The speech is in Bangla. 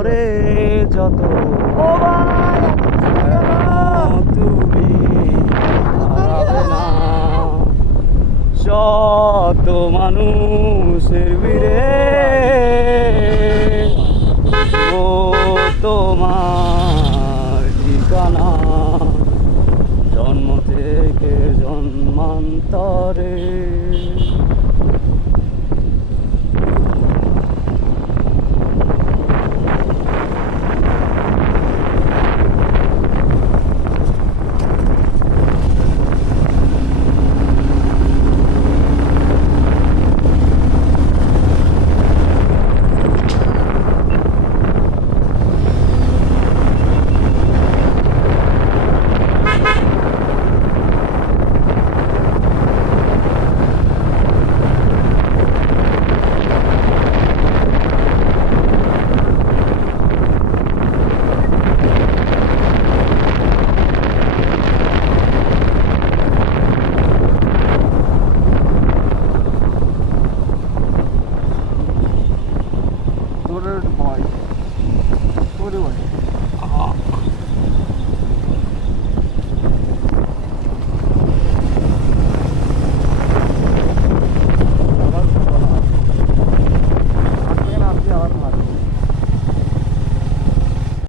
অন্তরে যত ও ভাই তুমি হারাবে না শত মানুষের ভিড়ে ও তোমার ঠিকানা জন্ম থেকে জন্মান্তরে তোর বয় তোর বয়